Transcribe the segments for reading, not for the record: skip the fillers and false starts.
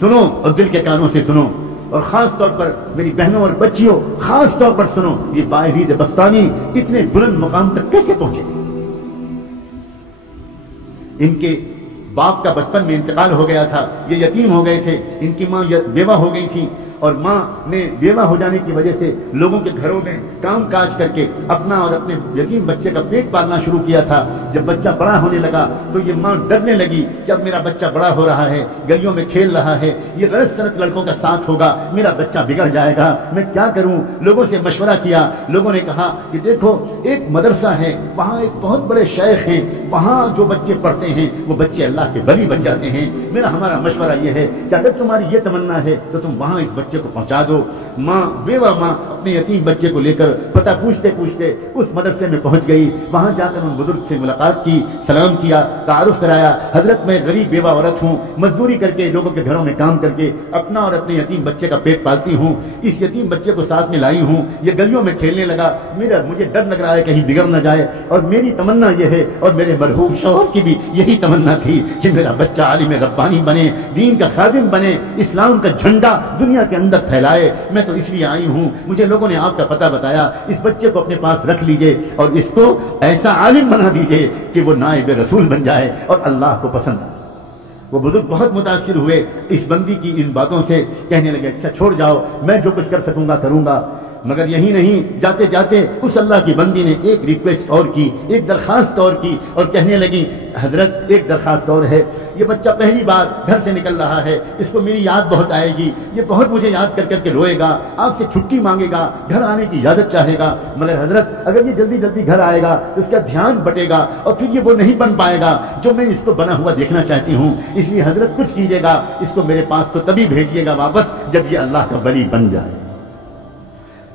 سنو اور دل کے کانوں سے سنو، اور خاص طور پر میری بہنوں اور بچیوں خاص طور پر سنو، یہ باعزید بستانی اتنے بلند مقام تک کیسے پہنچے؟ ان کے باپ کا بچپن میں انتقال ہو گیا تھا، یہ یتیم ہو گئے تھے، ان کی ماں بیوہ ہو گئی تھی، اور ماں نے بیوہ ہو جانے کی وجہ سے لوگوں کے گھروں میں کام کاج کر کے اپنا اور اپنے یتیم بچے کا پیٹ پالنا شروع کیا تھا۔ جب بچہ بڑا ہونے لگا تو یہ ماں ڈرنے لگی کہ اب میرا بچہ بڑا ہو رہا ہے، گلیوں میں کھیل رہا ہے، یہ غلط سلط لڑکوں کا ساتھ ہوگا، میرا بچہ بگڑ جائے گا، میں کیا کروں؟ لوگوں سے مشورہ کیا، لوگوں نے کہا کہ دیکھو ایک مدرسہ ہے، وہاں ایک بہت بڑے شیخ ہیں، وہاں جو بچے پڑھتے ہیں وہ بچے اللہ کے ولی بن جاتے ہیں۔ ہمارا مشورہ یہ ہے کہ اگر تمہاری یہ تمنا ہے تو تم وہاں اس بچے کو پہنچا دو۔ ماں بیوہ ماں اپنے یتیم بچے کو لے کر پتہ پوچھتے پوچھتے اس مدرسے میں پہنچ گئی، وہاں جا کر ان بزرگ سے ملاقات کی، سلام کیا، تعارف کرایا، حضرت میں غریب بیوہ عورت ہوں، مزدوری کر کے لوگوں کے گھروں میں کام کر کے اپنا اور اپنے یتیم بچے کا پیٹ پالتی ہوں، اس یتیم بچے کو ساتھ میں لائی ہوں، یہ گلیوں میں کھیلنے لگا، مجھے ڈر لگ رہا ہے کہیں بگڑ نہ جائے، اور میری تمنا یہ ہے اور میرے مرحوم شوہر کی بھی یہی تمنا تھی کہ میرا بچہ عالم ربانی بنے، دین کا خادم بنے، اسلام کا جھنڈا دنیا کے اندر پھیلائے۔ میں تو اس لیے آئی ہوں، مجھے لوگوں نے آپ کا پتہ بتایا، اس بچے کو اپنے پاس رکھ لیجئے اور اس کو ایسا عالم بنا دیجئے کہ وہ نائب رسول بن جائے اور اللہ کو پسند آئے۔ وہ بزرگ بہت متاثر ہوئے اس بندی کی ان باتوں سے، کہنے لگے اچھا چھوڑ جاؤ، میں جو کچھ کر سکوں گا کروں گا۔ مگر یہی نہیں، جاتے جاتے اس اللہ کی بندی نے ایک ریکویسٹ اور کی، ایک درخواست اور کی، اور کہنے لگی حضرت ایک درخواست اور ہے، یہ بچہ پہلی بار گھر سے نکل رہا ہے، اس کو میری یاد بہت آئے گی، یہ بہت مجھے یاد کر کر کے روئے گا، آپ سے چھٹی مانگے گا، گھر آنے کی اجازت چاہے گا، مگر حضرت اگر یہ جلدی جلدی گھر آئے گا تو اس کا دھیان بٹے گا اور پھر یہ وہ نہیں بن پائے گا جو میں اس کو بنا ہوا دیکھنا چاہتی ہوں، اس لیے حضرت کچھ کیجیے گا، اس کو میرے پاس تو تبھی بھیجیے گا واپس جب یہ اللہ کا ولی بن جائے۔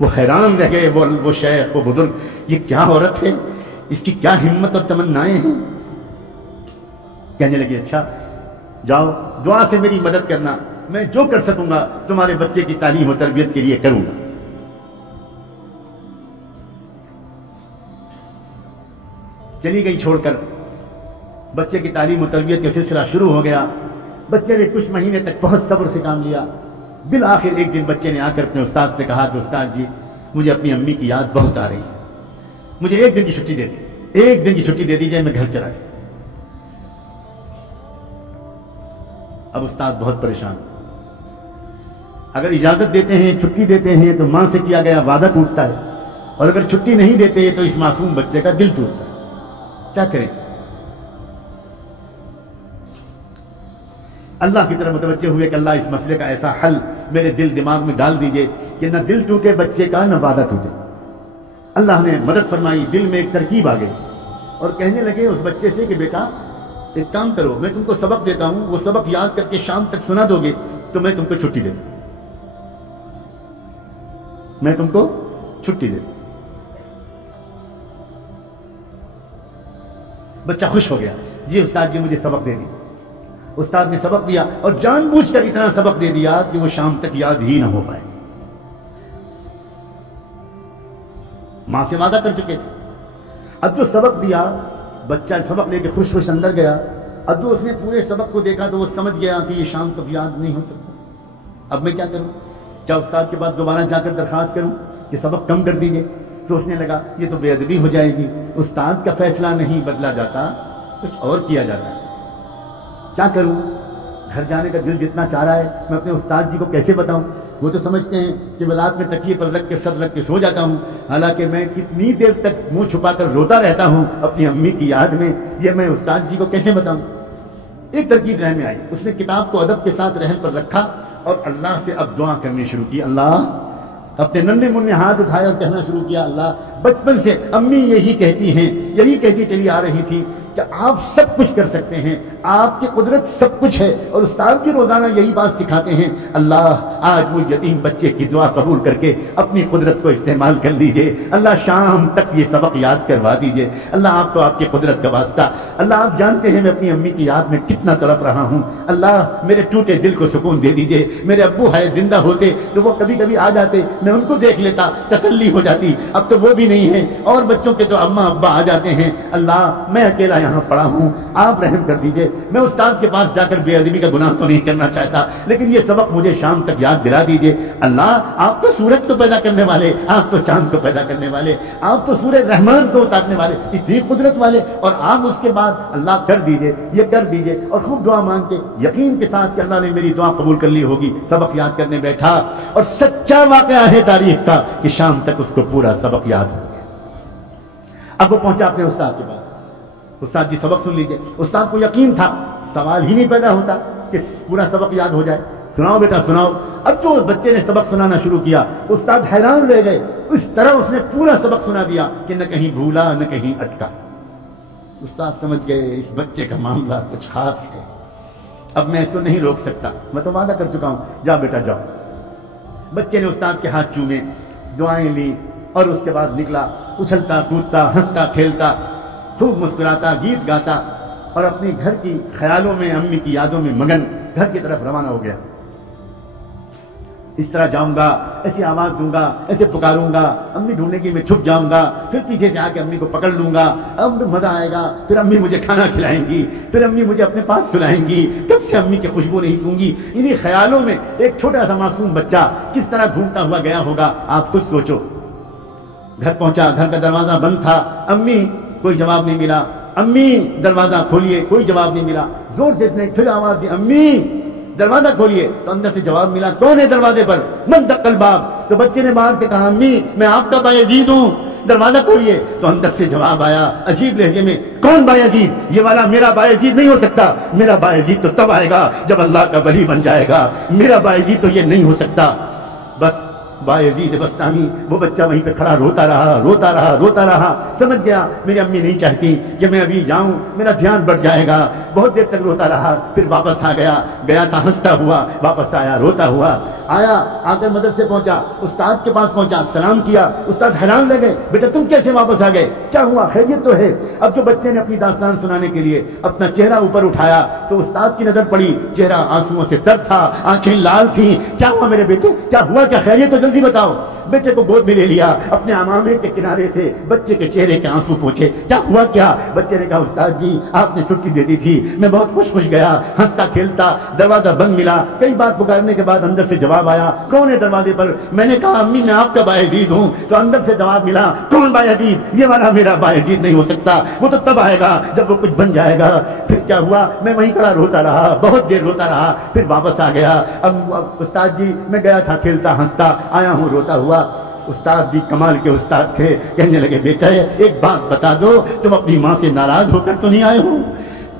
وہ حیران رہ گئے، وہ شیخ، وہ بزرگ، یہ کیا عورت ہے، اس کی کیا ہمت اور تمنائیں ہیں۔ کہنے لگے اچھا جاؤ دعا سے میری مدد کرنا، میں جو کر سکوں گا تمہارے بچے کی تعلیم و تربیت کے لیے کروں گا۔ چلی گئی چھوڑ کر، بچے کی تعلیم و تربیت کا سلسلہ شروع ہو گیا۔ بچے نے کچھ مہینے تک بہت صبر سے کام لیا، بالآخر ایک دن بچے نے آ کر اپنے استاد سے کہا کہ استاد جی مجھے اپنی امی کی یاد بہت آ رہی ہے، مجھے ایک دن کی چھٹی دے دی، ایک دن کی چھٹی دے دیجیے، میں گھر چلا گیا۔ اب استاد بہت پریشان، اگر اجازت دیتے ہیں چھٹی دیتے ہیں تو ماں سے کیا گیا وعدہ ٹوٹتا ہے، اور اگر چھٹی نہیں دیتے تو اس معصوم بچے کا دل ٹوٹتا ہے، کیا کریں؟ اللہ کی طرف متوجہ ہوئے کہ اللہ اس مسئلے کا ایسا حل میرے دل دماغ میں ڈال دیجئے کہ نہ دل ٹوٹے بچے کا نہ وعدہ ٹوٹے۔ اللہ نے مدد فرمائی، دل میں ایک ترکیب آ گئی، اور کہنے لگے اس بچے سے کہ بیٹا ایک کام کرو، میں تم کو سبق دیتا ہوں، وہ سبق یاد کر کے شام تک سنا دو گے تو میں تم کو چھٹی دے دوں، میں تم کو چھٹی دے دوں۔ بچہ خوش ہو گیا، جی استاد جی مجھے سبق دے دیجیے۔ استاد نے سبق دیا اور جان بوجھ کر اتنا سبق دے دیا کہ وہ شام تک یاد ہی نہ ہو پائے۔ ماں سے وعدہ کر چکے تھے، اب جو سبق دیا بچہ سبق لے کے خوش خوش اندر گیا، اب جو اس نے پورے سبق کو دیکھا تو وہ سمجھ گیا کہ یہ شام تک یاد نہیں ہو سکتا، اب میں کیا کروں؟ کیا استاد کے پاس دوبارہ جا کر درخواست کروں کہ سبق کم کر دیجیے؟ سوچنے لگا یہ تو بے ادبی ہو جائے گی، استاد کا فیصلہ نہیں بدلا جاتا، کچھ اور کیا جاتا ہے، کیا کروں؟ گھر جانے کا دل جتنا چاہ رہا ہے، میں اپنے استاد جی کو کیسے بتاؤں؟ وہ تو سمجھتے ہیں کہ میں رات میں تکیے پر رکھ کے سر رکھ کے سو جاتا ہوں، حالانکہ میں کتنی دیر تک منہ چھپا کر روتا رہتا ہوں اپنی امی کی یاد میں، یہ میں استاد جی کو کیسے بتاؤں؟ ایک ترکیب ذہن میں آئی، اس نے کتاب کو ادب کے ساتھ رحم پر رکھا اور اللہ سے اب دعا کرنی شروع کی۔ اللہ، اپنے ننھے منھے ہاتھ اٹھائے اور کہنا شروع کیا، اللہ بچپن سے امی یہی کہتی ہیں، یہی کہتی چلی آ رہی تھی کہ آپ سب کچھ کر سکتے ہیں، آپ کی قدرت سب کچھ ہے، اور استاد کی روزانہ یہی بات سکھاتے ہیں، اللہ آج وہ یتیم بچے کی دعا قبول کر کے اپنی قدرت کو استعمال کر لیجئے، اللہ شام تک یہ سبق یاد کروا دیجئے، اللہ آپ تو آپ کی قدرت کا واسطہ، اللہ آپ جانتے ہیں میں اپنی امی کی یاد میں کتنا تڑپ رہا ہوں، اللہ میرے ٹوٹے دل کو سکون دے دیجئے، میرے ابو ہے زندہ ہوتے تو وہ کبھی کبھی آ جاتے، میں ان کو دیکھ لیتا، تسلی ہو جاتی، اب تو وہ بھی نہیں ہے، اور بچوں کے تو اماں ابا آ جاتے ہیں، اللہ میں اکیلا یہاں پڑا ہوں، آپ رحم کر دیجئے، میں استاد کے پاس جا کر بے ادبی کا گناہ تو نہیں کرنا چاہتا، لیکن یہ سبق مجھے شام تک یاد دلا دیجئے۔ اللہ، آپ تو سورج کو پیدا کرنے والے، آپ تو چاند کو پیدا کرنے والے، آپ تو سورج رحمان کو اتارنے والے، اتنی قدرت والے، اور آپ اس کے بعد اللہ کر دیجئے، یہ کر دیجئے، اور خوب دعا مانگ کے یقین کے ساتھ کہ اللہ نے میری دعا قبول کر لی ہوگی، سبق یاد کرنے بیٹھا، اور سچا واقعہ ہے تاریخ کا کہ شام تک اس کو پورا سبق یاد ہو گیا۔ اب وہ پہنچا اپنے استاد کے پاس، استاد جی سبق سن لیجئے۔ استاد کو یقین تھا، سوال ہی نہیں پیدا ہوتا کہ پورا سبق یاد ہو جائے۔ سناؤ بیٹا سناؤ۔ اب جو اس بچے نے سبق سنانا شروع کیا، استاد حیران رہ گئے، اس طرح اس نے پورا سبق سنا دیا کہ نہ کہیں بھولا نہ کہیں اٹکا۔ استاد سمجھ گئے اس بچے کا معاملہ کچھ خاص ہے، اب میں اس کو نہیں روک سکتا، میں تو وعدہ کر چکا ہوں، جا بیٹا جاؤ۔ بچے نے استاد کے ہاتھ چومے، دعائیں لی، اور اس کے بعد نکلا، اچھلتا کودتا ہنستا کھیلتا، خوب مسکراتا، گیت گاتا، اور اپنے گھر کی خیالوں میں، امی کی یادوں میں مگن گھر کی طرف روانہ ہو گیا۔ اس طرح جاؤں گا، ایسی آواز دوں گا، ایسے پکاروں گا، امی ڈھونڈنے کی میں چھپ جاؤں گا، پھر پیچھے سے آ کے امی کو پکڑ لوں گا، اب مزہ آئے گا، پھر امی مجھے کھانا کھلائیں گی، پھر امی مجھے اپنے پاس سلائیں گی، کب سے امی کی خوشبو نہیں سونگی۔ انہی خیالوں میں ایک چھوٹا سا معصوم بچہ کس طرح گھومتا ہوا گیا ہوگا، آپ خود سوچو۔ گھر پہنچا، گھر کا دروازہ بند تھا، امی، کوئی جواب نہیں ملا، امی دروازہ کھولیے، کوئی جواب نہیں ملا، زور سے اتنے پھر آواز دی، امی دروازہ کھولیے، تو اندر سے جواب ملا، کون ہے دروازے پر؟ من دق الباب، تو بچے نے باہر سے کہا، امی میں آپ کا بایزید ہوں، دروازہ کھولیے، تو اندر سے جواب آیا عجیب لہجے میں، کون بایزید؟ یہ والا میرا بایزید نہیں ہو سکتا، میرا بایزید تو تب آئے گا جب اللہ کا ولی بن جائے گا، میرا بایزید تو یہ نہیں ہو سکتا۔ بس بایزید بستامی، وہ بچہ وہیں پہ کھڑا روتا رہا، روتا رہا، روتا رہا، سمجھ گیا میری امی نہیں چاہتی کہ میں ابھی جاؤں، میرا دھیان بڑھ جائے گا، بہت دیر تک روتا رہا، پھر واپس آ گیا، گیا تھا ہنستا ہوا، واپس آیا روتا ہوا، آیا، آ کر مدرسے پہنچا، استاد کے پاس پہنچا، سلام کیا، استاد حیران رہ گئے، بیٹا تم کیسے واپس آ گئے، کیا ہوا، خیریت تو ہے؟ اب جو بچے نے اپنی داستان سنانے کے لیے اپنا چہرہ اوپر اٹھایا تو استاد کی نظر پڑی، چہرہ آنسوؤں سے تر تھا، آنکھیں لال تھیں، کیا ہوا میرے بیٹے، کیا ہوا، کیا خیریت، تو جلدی بتاؤ۔ بیٹے کو گود میں لے لیا، اپنے عمامے کے کنارے سے بچے کے چہرے کے آنسو پوچھے، کیا ہوا کیا؟ بچے نے کہا، استاد جی آپ نے چھٹی دے دی تھی، میں بہت خوش گیا، ہنستا کھیلتا، دروازہ بند ملا، کئی بار پکارنے کے بعد اندر سے جواب آیا، کون ہے دروازے پر؟ میں نے کہا، امی میں آپ کا بایزید ہوں، تو اندر سے جواب ملا، کون بایزید؟ یہ والا میرا بایزید نہیں ہو سکتا، وہ تو تب آئے گا جب وہ کچھ بن جائے گا۔ پھر کیا ہوا؟ میں وہیں کھڑا روتا رہا، بہت دیر روتا رہا، پھر واپس آ گیا۔ اب استاد جی میں گیا تھا کھیلتا ہنستا، آیا ہوں روتا ہوا۔ استاد بھی کمال کے استاد تھے، کہنے لگے، بیٹا ایک بات بتا دو، تم اپنی ماں سے ناراض ہو کر تو نہیں آئے ہو؟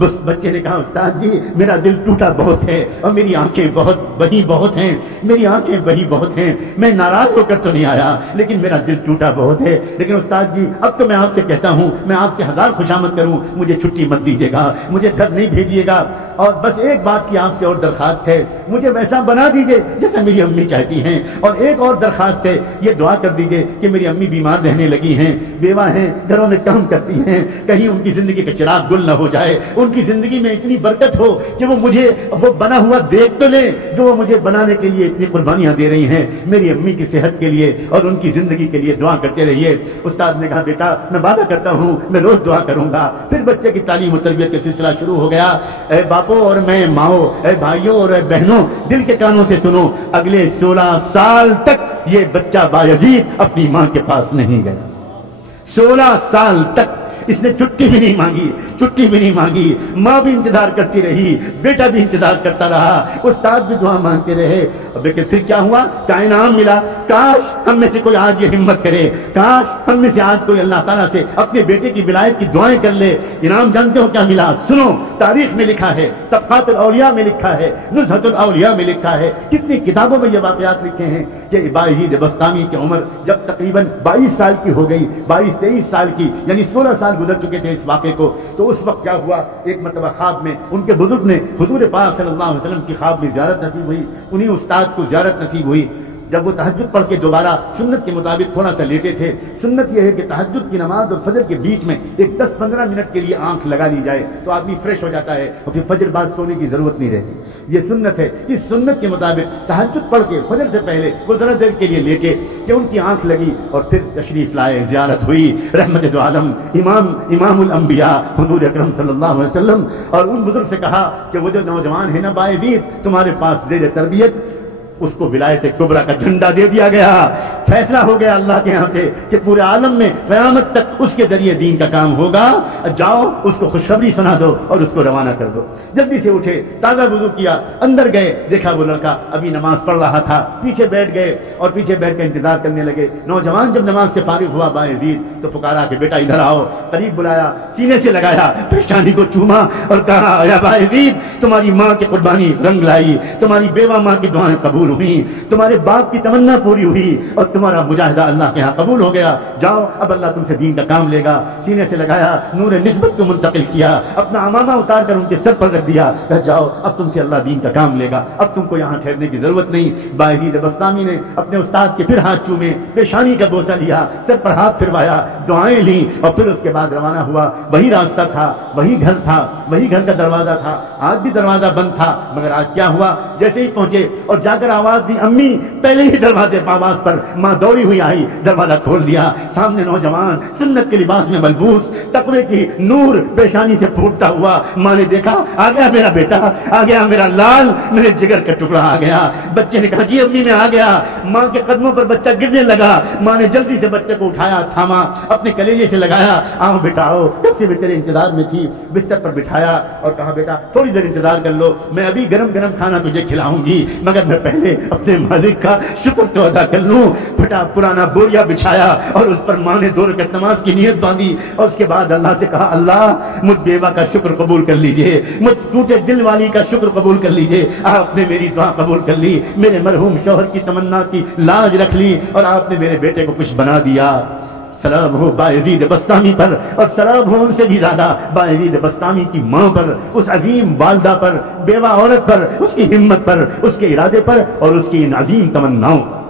بس بچے نے کہا، استاد جی میرا دل ٹوٹا بہت ہے، اور میری آنکھیں بہت بہی بہت ہیں، میری آنکھیں بہی بہت ہیں، میں ناراض ہو کر تو نہیں آیا، لیکن میرا دل ٹوٹا بہت ہے، لیکن استاد جی اب تو میں آپ سے کہتا ہوں، میں آپ سے ہزار خوشامد کروں، مجھے چھٹی مت دیجیے گا، مجھے گھر نہیں بھیجیے گا، اور بس ایک بات کی آپ سے اور درخواست ہے، مجھے ویسا بنا دیجیے جیسا میری امی چاہتی ہیں، اور ایک اور درخواست ہے، یہ دعا کر دیجیے کہ میری امی بیمار رہنے لگی ہیں، بیوہ ہیں، گھروں میں کام کرتی ہیں، کہیں ان کی زندگی کا چراغ گل نہ ہو جائے، ان کی زندگی میں اتنی برکت ہو کہ وہ مجھے وہ بنا ہوا دیکھ تو لیں جو وہ مجھے بنانے کے لیے اتنی قربانیاں دے رہی ہیں، میری امی کی صحت کے لیے اور ان کی زندگی کے لیے دعا کرتے رہیے۔ استاد نے کہا، بیٹا میں وعدہ کرتا ہوں میں روز دعا کروں گا۔ پھر بچے کی تعلیم و تربیت کا سلسلہ شروع ہو گیا۔ اے باپو اور میں ماؤں، اے بھائیوں اور اے بہنوں، دل کے کانوں سے سنو، اگلے 16 سال تک یہ بچہ بایزید اپنی ماں کے پاس نہیں گیا۔ 16 سال تک اس نے چھٹی بھی نہیں مانگی، چھٹی بھی نہیں مانگی، ماں بھی انتظار کرتی رہی، بیٹا بھی انتظار کرتا رہا، استاد بھی دعا مانگتے رہے، لیکن پھر کیا ہوا؟ کا انعام ملا۔ کاش ہم میں سے کوئی آج یہ ہمت کرے، کاش ہم میں سے آج کوئی اللہ تعالیٰ سے اپنے بیٹے کی ولایت کی دعائیں کر لے۔ انعام جانتے ہو کیا ملا؟ سنو، تاریخ میں لکھا ہے، طبقات الاولیاء میں لکھا ہے، نزہۃ الاولیاء میں لکھا ہے، کتنی کتابوں میں یہ واقعات لکھے ہیں کہ بایزید بستامی کی عمر جب تقریباً 22 سال کی ہو گئی، 22-23 سال کی، یعنی 16 سال گزر چکے تھے اس واقعے کو، تو اس وقت کیا ہوا؟ ایک مرتبہ خواب میں ان کے بزرگ نے حضور پاک صلی اللہ علیہ وسلم کی خواب میں زیارت نصیب ہوئی، انہیں استاد کو زیارت نصیب ہوئی، جب وہ تہجد پڑھ کے دوبارہ سنت کے مطابق تھوڑا سا لیٹے تھے، سنت یہ ہے کہ تہجد کی نماز اور فجر کے بیچ میں ایک 10-15 منٹ کے لیے آنکھ لگا لی جائے تو آدمی فریش ہو جاتا ہے اور پھر فجر بعد سونے کی ضرورت نہیں رہتی. یہ سنت ہے. اس سنت کے مطابق تہجد پڑھ کے فجر سے پہلے وہ ذرا دیر کے لیے لیٹے کہ ان کی آنکھ لگی اور پھر تشریف لائے، زیارت ہوئی رحمت دو عالم امام الانبیاء حضور اکرم صلی اللہ علیہ وسلم. اور ان بزرگ سے کہا کہ وہ جو نوجوان ہے نا باعزید تمہارے پاس زیر تربیت، اس کو ولایت کبریٰ کا جھنڈا دے دیا گیا. فیصلہ ہو گیا اللہ کے یہاں سے کہ پورے عالم میں قیامت تک اس کے ذریعے دین کا کام ہوگا. جاؤ اس کو خوشخبری سنا دو اور اس کو روانہ کر دو. جلدی سے اٹھے، تازہ وضو کیا، اندر گئے، دیکھا وہ لڑکا ابھی نماز پڑھ رہا تھا. پیچھے بیٹھ گئے اور پیچھے بیٹھ کر انتظار کرنے لگے. نوجوان جب نماز سے فارغ ہوا باعزید تو پکارا کہ بیٹا ادھر آؤ. قریب بلایا، سینے سے لگایا، پیشانی کو چوما اور کہا یا باعزید تمہاری ماں کی قربانی رنگ لائی، تمہاری بیوہ ماں کی دعائیں قبول ہوئی، تمہارے باپ کی تمنا پوری ہوئی اور تمہارا مجاہدہ اللہ کے ہاں قبول ہو گیا. جاؤ اب اللہ تم سے دین کا کام لے گا. سینے سے لگایا، نور نسبت کو منتقل کیا، اپنا عمامہ اتار کر ان کے سر پر رکھ دیا. کہ جاؤ اب تم سے اللہ دین کا کام لے گا، اب تم کو یہاں ٹھہرنے کی ضرورت نہیں. باعزید بسطامی نے اپنے استاد کے پھر ہاتھ چومے، پیشانی کا بوسہ لیا، سر پر ہاتھ پھروایا، دعائیں لیں اور پھر اس کے بعد روانہ ہوا. وہی راستہ تھا، وہی گھر تھا، وہی گھر کا دروازہ تھا. آج بھی دروازہ بند تھا مگر آج کیا ہوا، جیسے ہی پہنچے اور جا کر آواز دی امی، پہلے ہی دروازے پر آواز پر ماں دوڑی ہوئی آئی، دروازہ کھول دیا. سامنے نوجوان سنت کے لباس میں ملبوس، تقوی کی نور پیشانی سے پھوٹتا ہوا. ماں نے دیکھا آ گیا میرا بیٹا، آ گیا میرا لال، میرے جگر کا ٹکڑا آ گیا. بچے نے کہا جی امی میں آ گیا. ماں کے قدموں پر بچہ گرنے لگا. ماں نے جلدی سے بچے کو اٹھایا، تھاما، اپنے کلیجے سے لگایا. آؤ بیٹا آؤ، کب سے میں تیرے انتظار میں تھی. بستر پر بٹھایا اور کہا بیٹا تھوڑی دیر انتظار کر لو، میں ابھی گرم گرم کھانا تجھے کھلاؤں گی مگر میں پہلے اپنے مالک کا شکر تو ادا کر لوں. پھٹا پرانا بوریا بچھایا اور اس پر ماں نے 2 رکعت نماز کی نیت باندھی اور اس کے بعد اللہ سے کہا اللہ مجھ بیوہ کا شکر قبول کر لیجئے، مجھ ٹوٹے دل والی کا شکر قبول کر لیجئے. آپ نے میری دعا قبول کر لی، میرے مرحوم شوہر کی تمنا کی لاج رکھ لی اور آپ نے میرے بیٹے کو کچھ بنا دیا. سلام ہو باعزید بسطامی پر اور سلام ہو ان سے بھی زیادہ باعزید بسطامی کی ماں پر، اس عظیم والدہ پر، بیوہ عورت پر، اس کی ہمت پر، اس کے ارادے پر اور اس کی ان عظیم تمناؤں پر.